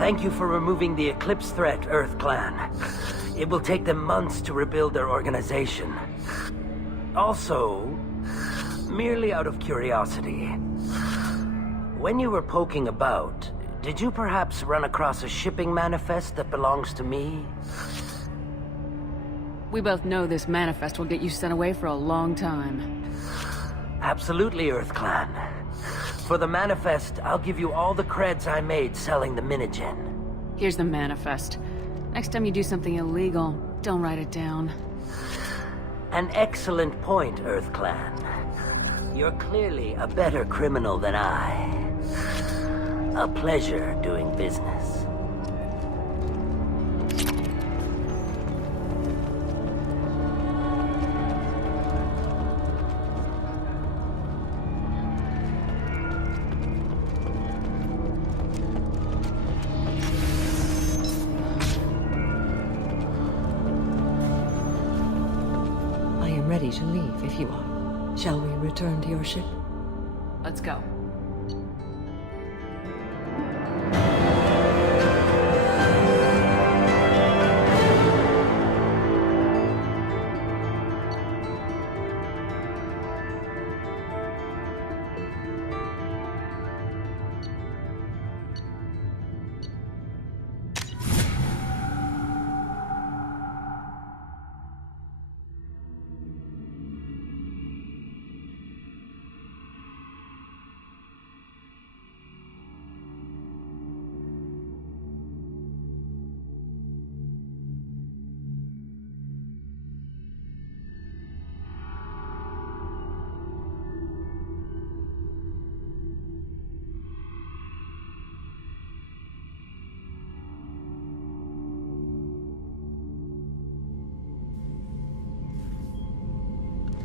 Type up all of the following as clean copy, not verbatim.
Thank you for removing the Eclipse threat, Earth Clan. It will take them months to rebuild their organization. Also, merely out of curiosity, when you were poking about, did you perhaps run across a shipping manifest that belongs to me? We both know this manifest will get you sent away for a long time. Absolutely, Earth Clan. For the manifest, I'll give you all the creds I made selling the Minigen. Here's the manifest. Next time you do something illegal, don't write it down. An excellent point, Earth Clan. You're clearly a better criminal than I. A pleasure doing business. Ready to leave if you are. Shall we return to your ship? Let's go.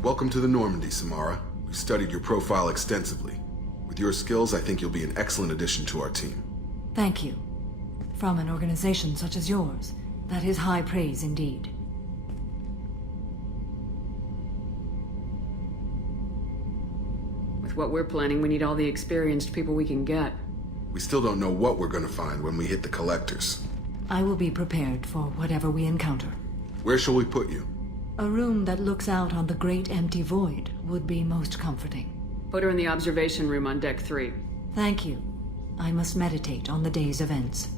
Welcome to the Normandy, Samara. We've studied your profile extensively. With your skills, I think you'll be an excellent addition to our team. Thank you. From an organization such as yours, that is high praise indeed. With what we're planning, we need all the experienced people we can get. We still don't know what we're gonna find when we hit the collectors. I will be prepared for whatever we encounter. Where shall we put you? A room that looks out on the great empty void would be most comforting. Put her in the observation room on Deck 3. Thank you. I must meditate on the day's events.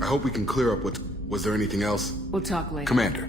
I hope we can clear up what's... Was there anything else? We'll talk later. Commander.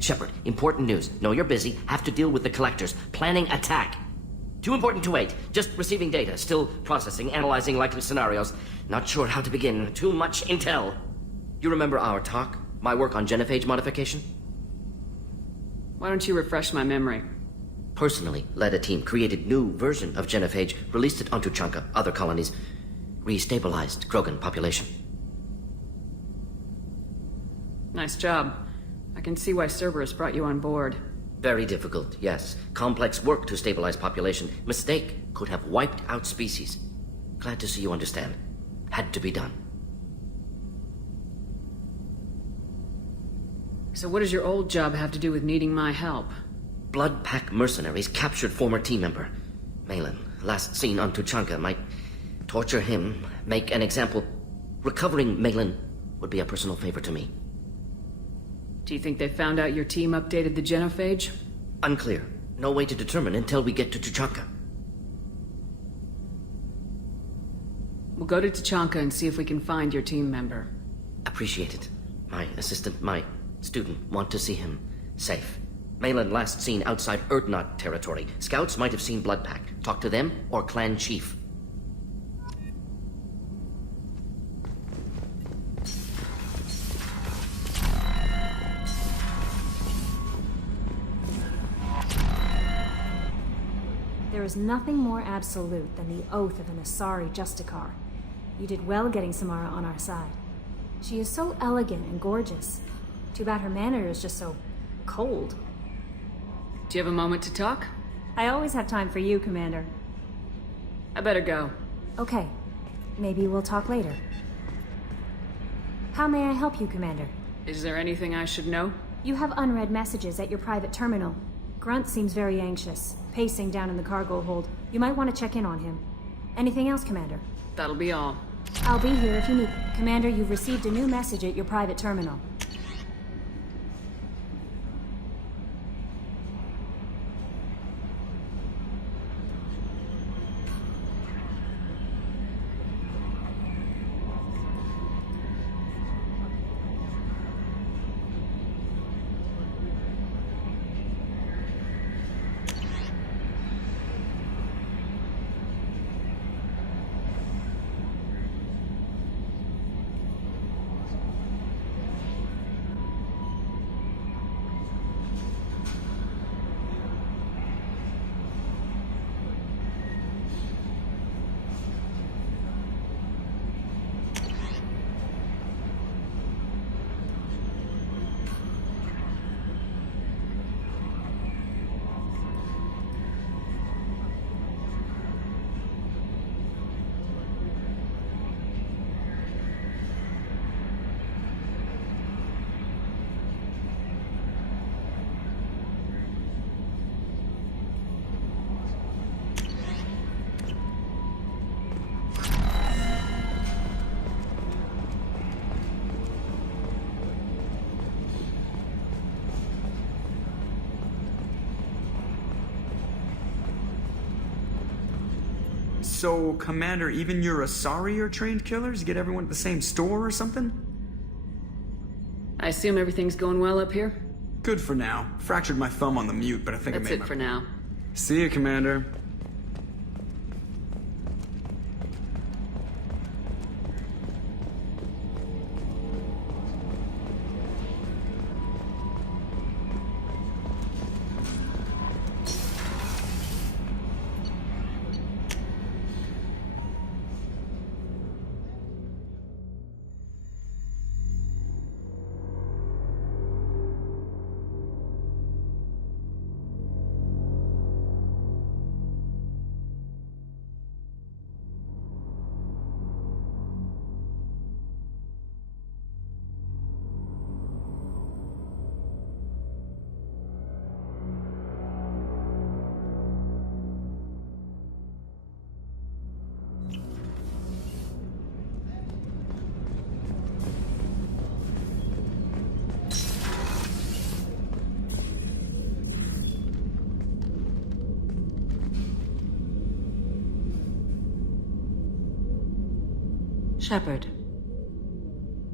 Shepard, important news. Know you're busy. Have to deal with the collectors. Planning attack. Too important to wait. Just receiving data. Still processing, analyzing likely scenarios. Not sure how to begin. Too much intel. You remember our talk? My work on genophage modification? Why don't you refresh my memory? Personally led a team, created new version of genophage, released it onto Chanka, other colonies. Restabilized Krogan population. Nice job. I can see why Cerberus brought you on board. Very difficult, yes. Complex work to stabilize population. Mistake could have wiped out species. Glad to see you understand. Had to be done. So what does your old job have to do with needing my help? Blood Pack mercenaries captured former team member. Malin, last seen on Tuchanka, might torture him, make an example Recovering Malin would be a personal favor to me. Do you think they found out your team updated the genophage? Unclear. No way to determine until we get to Tuchanka. We'll go to T'Chaka and see if we can find your team member. Appreciate it. My assistant, my student, want to see him safe. Malin last seen outside Erdnot territory. Scouts might have seen Bloodpack. Talk to them or clan chief. There is nothing more absolute than the oath of an Asari Justicar. You did well getting Samara on our side. She is so elegant and gorgeous. Too bad her manner is just so cold. Do you have a moment to talk? I always have time for you, Commander. I better go. Okay. Maybe we'll talk later. How may I help you, Commander? Is there anything I should know? You have unread messages at your private terminal. Grunt seems very anxious, pacing down in the cargo hold. You might want to check in on him. Anything else, Commander? That'll be all. I'll be here if you need. Commander, you've received a new message at your private terminal. So, Commander, even your Asari are trained killers? Get everyone at the same store or something? I assume everything's going well up here? Good for now. Fractured my thumb on the mute, but I think That's I made it for now. See you, Commander. Shepard,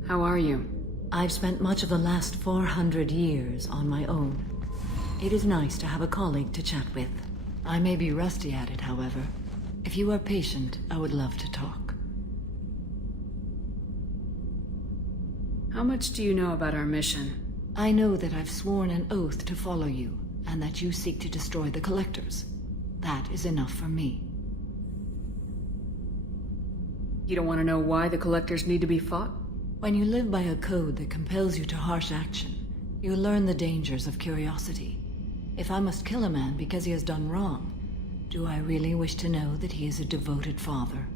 How are you? I've spent much of the last 400 years on my own. It is nice to have a colleague to chat with. I may be rusty at it, however. If you are patient, I would love to talk. How much do you know about our mission? I know that I've sworn an oath to follow you, and that you seek to destroy the Collectors. That is enough for me. You don't want to know why the Collectors need to be fought? When you live by a code that compels you to harsh action, you learn the dangers of curiosity. If I must kill a man because he has done wrong, do I really wish to know that he is a devoted father?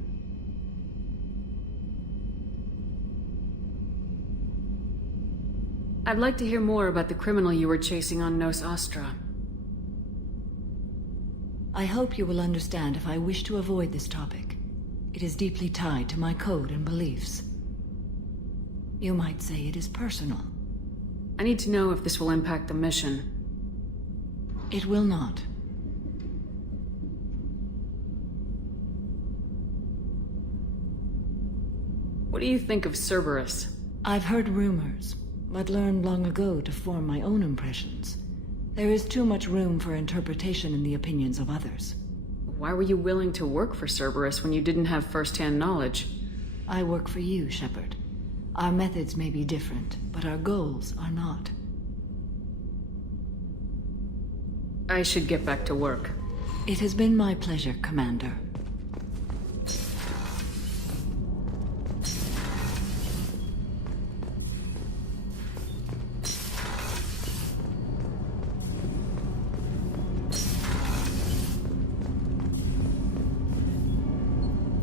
I'd like to hear more about the criminal you were chasing on Nos Astra. I hope you will understand if I wish to avoid this topic. It is deeply tied to my code and beliefs. You might say it is personal. I need to know if this will impact the mission. It will not. What do you think of Cerberus? I've heard rumors, but learned long ago to form my own impressions. There is too much room for interpretation in the opinions of others. Why were you willing to work for Cerberus when you didn't have first-hand knowledge? I work for you, Shepard. Our methods may be different, but our goals are not. I should get back to work. It has been my pleasure, Commander.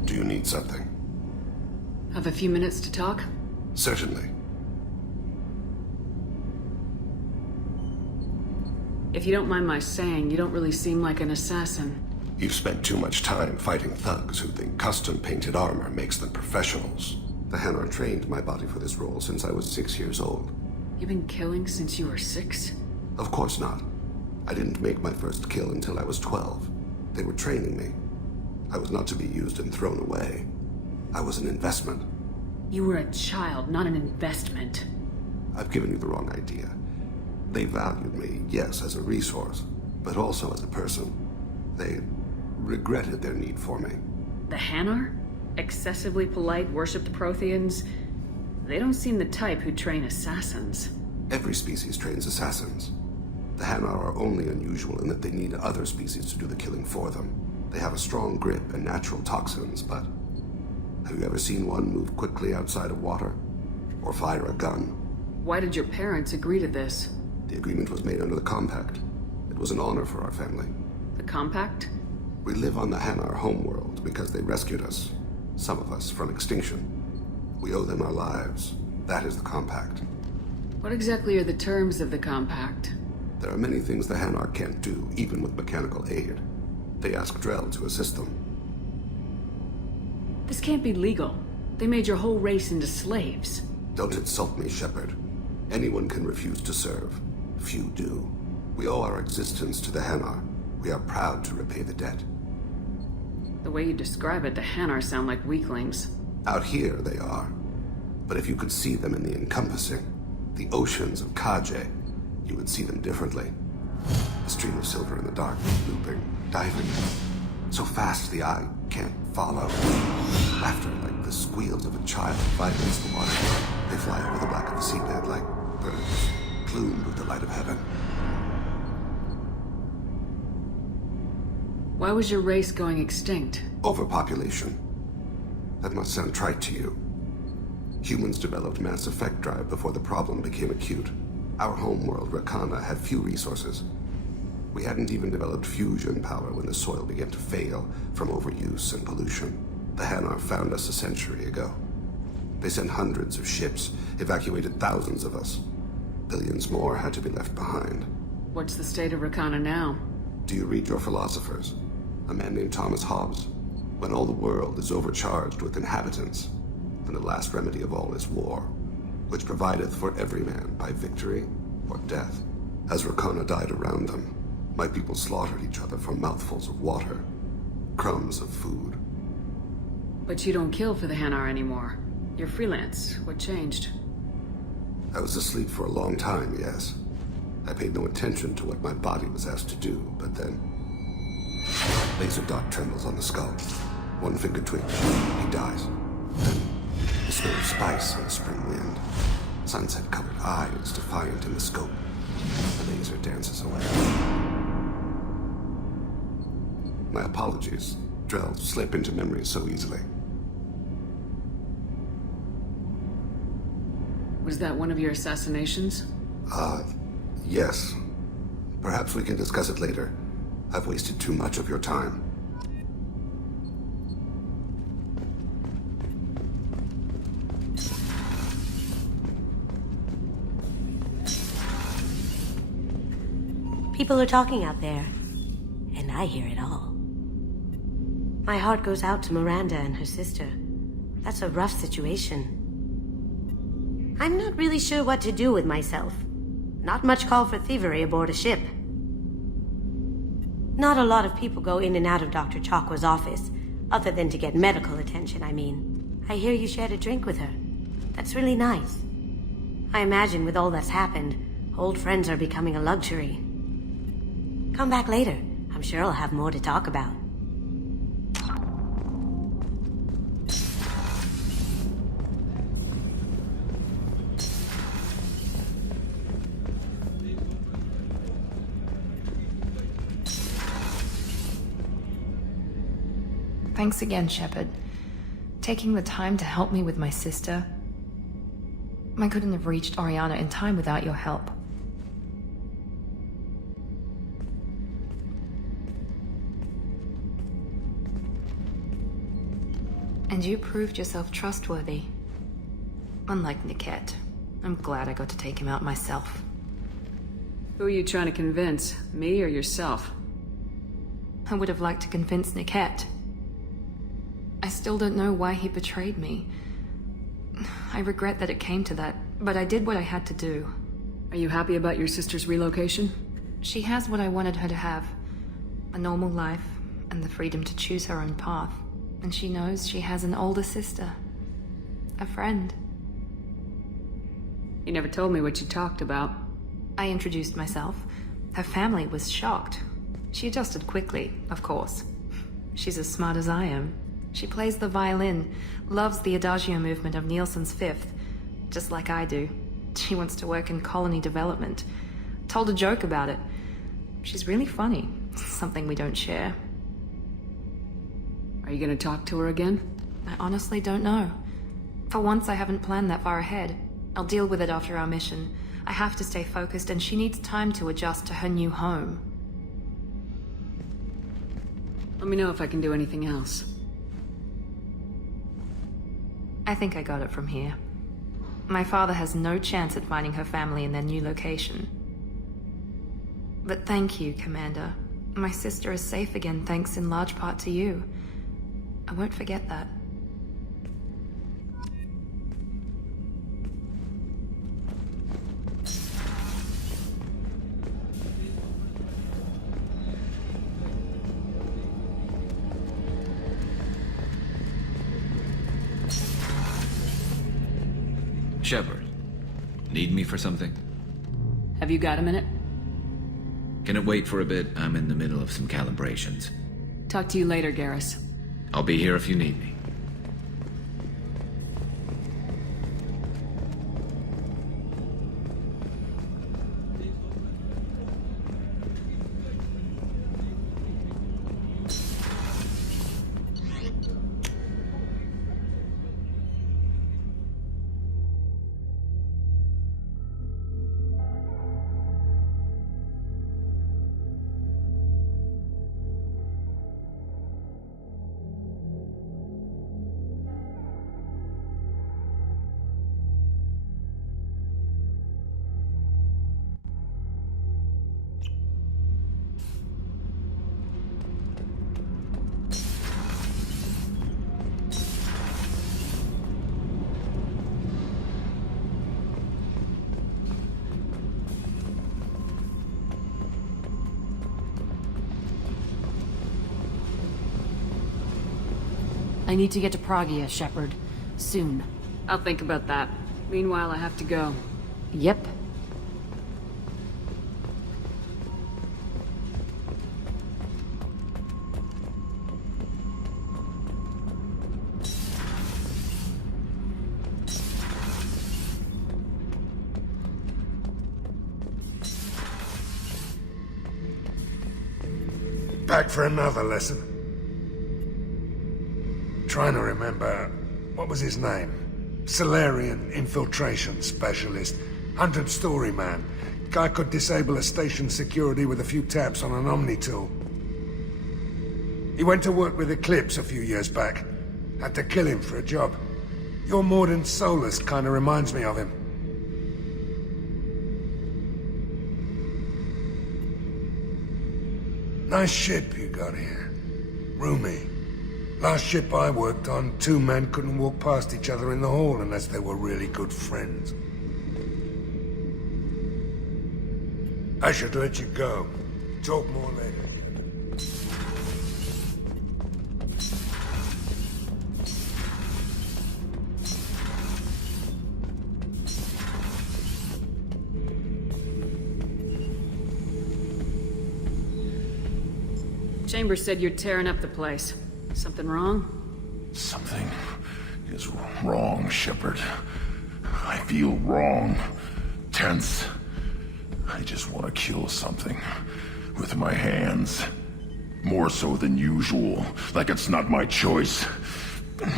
Do you need something? Have a few minutes to talk? Certainly. If you don't mind my saying, you don't really seem like an assassin. You've spent too much time fighting thugs who think custom-painted armor makes them professionals. The Hanar trained my body for this role since I was 6 years old. You've been killing since you were 6? Of course not. I didn't make my first kill until I was 12. They were training me. I was not to be used and thrown away. I was an investment. You were a child, not an investment. I've given you the wrong idea. They valued me, yes, as a resource, but also as a person. They regretted their need for me. The Hanar? Excessively polite, worshipped Protheans? They don't seem the type who train assassins. Every species trains assassins. The Hanar are only unusual in that they need other species to do the killing for them. They have a strong grip and natural toxins, but have you ever seen one move quickly outside of water? Or fire a gun? Why did your parents agree to this? The agreement was made under the Compact. It was an honor for our family. The Compact? We live on the Hanar homeworld because they rescued us, some of us, from extinction. We owe them our lives. That is the Compact. What exactly are the terms of the Compact? There are many things the Hanar can't do, even with mechanical aid. They ask Drell to assist them. This can't be legal. They made your whole race into slaves. Don't insult me, Shepard. Anyone can refuse to serve. Few do. We owe our existence to the Hanar. We are proud to repay the debt. The way you describe it, the Hanar sound like weaklings. Out here, they are. But if you could see them in the encompassing, the oceans of Kaje, you would see them differently. A stream of silver in the dark, looping, diving. So fast the eye can't follow. Laughter like the squeals of a child vibrates the water. They fly over the black of the seabed like birds, plumed with the light of heaven. Why was your race going extinct? Overpopulation. That must sound trite to you. Humans developed mass effect drive before the problem became acute. Our homeworld, Rakana, had few resources. We hadn't even developed fusion power when the soil began to fail from overuse and pollution. The Hanar found us a century ago. They sent hundreds of ships, evacuated thousands of us. Billions more had to be left behind. What's the state of Rakana now? Do you read your philosophers? A man named Thomas Hobbes. When all the world is overcharged with inhabitants, then the last remedy of all is war, which provideth for every man by victory or death. As Rakana died around them, my people slaughtered each other for mouthfuls of water, crumbs of food. But you don't kill for the Hanar anymore. You're freelance. What changed? I was asleep for a long time, yes. I paid no attention to what my body was asked to do, but then... Laser dot trembles on the skull. One finger twitch. He dies. Then the smell of spice on the spring wind. Sunset-colored eyes defiant in the scope. The laser dances away. My apologies. Drell slip into memory so easily. Was that one of your assassinations? Yes. Perhaps we can discuss it later. I've wasted too much of your time. People are talking out there, and I hear it all. My heart goes out to Miranda and her sister. That's a rough situation. I'm not really sure what to do with myself. Not much call for thievery aboard a ship. Not a lot of people go in and out of Dr. Chakwa's office, other than to get medical attention, I mean. I hear you shared a drink with her. That's really nice. I imagine with all that's happened, old friends are becoming a luxury. Come back later. I'm sure I'll have more to talk about. Thanks again, Shepard. Taking the time to help me with my sister. I couldn't have reached Oriana in time without your help. And you proved yourself trustworthy. Unlike Niket, I'm glad I got to take him out myself. Who are you trying to convince? Me or yourself? I would have liked to convince Niket. I still don't know why he betrayed me. I regret that it came to that, but I did what I had to do. Are you happy about your sister's relocation? She has what I wanted her to have. A normal life, and the freedom to choose her own path. And she knows she has an older sister. A friend. You never told me what you talked about. I introduced myself. Her family was shocked. She adjusted quickly, of course. She's as smart as I am. She plays the violin, loves the Adagio movement of Nielsen's Fifth, just like I do. She wants to work in colony development. Told a joke about it. She's really funny, something we don't share. Are you gonna talk to her again? I honestly don't know. For once, I haven't planned that far ahead. I'll deal with it after our mission. I have to stay focused, and she needs time to adjust to her new home. Let me know if I can do anything else. I think I got it from here. My father has no chance at finding her family in their new location. But thank you, Commander. My sister is safe again thanks in large part to you. I won't forget that. Shepard, need me for something? Have you got a minute? Can it wait for a bit? I'm in the middle of some calibrations. Talk to you later, Garrus. I'll be here if you need me. I need to get to Pragia, Shepard. Soon. I'll think about that. Meanwhile, I have to go. Yep. Back for another lesson. Trying to remember, what was his name? Solarian infiltration specialist. 100-story man. Guy could disable a station security with a few taps on an Omni tool. He went to work with Eclipse a few years back. Had to kill him for a job. Your Mordin Solus kind of reminds me of him. Nice ship you got here. Roomy. Last ship I worked on, two men couldn't walk past each other in the hall unless they were really good friends. I should let you go. Talk more later. Chambers said you're tearing up the place. Something wrong? Something is wrong, Shepard. I feel wrong. Tense. I just want to kill something. With my hands. More so than usual. Like it's not my choice.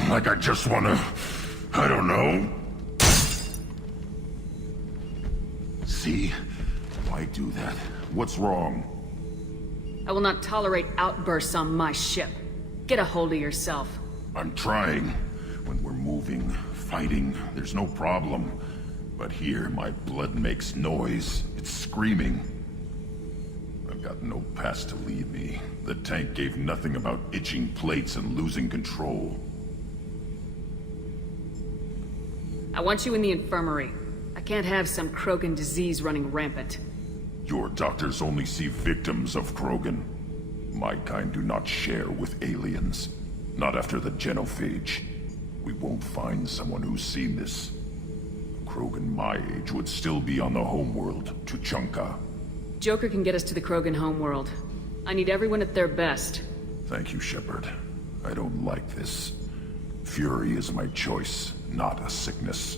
Like I just want to... I don't know. See? Why do that? What's wrong? I will not tolerate outbursts on my ship. Get a hold of yourself. I'm trying. When we're moving, fighting, there's no problem. But here, my blood makes noise. It's screaming. I've got no past to lead me. The tank gave nothing about itching plates and losing control. I want you in the infirmary. I can't have some Krogan disease running rampant. Your doctors only see victims of Krogan. My kind do not share with aliens. Not after the genophage. We won't find someone who's seen this. A Krogan my age would still be on the homeworld, Tuchanka. Joker can get us to the Krogan homeworld. I need everyone at their best. Thank you, Shepard. I don't like this. Fury is my choice, not a sickness.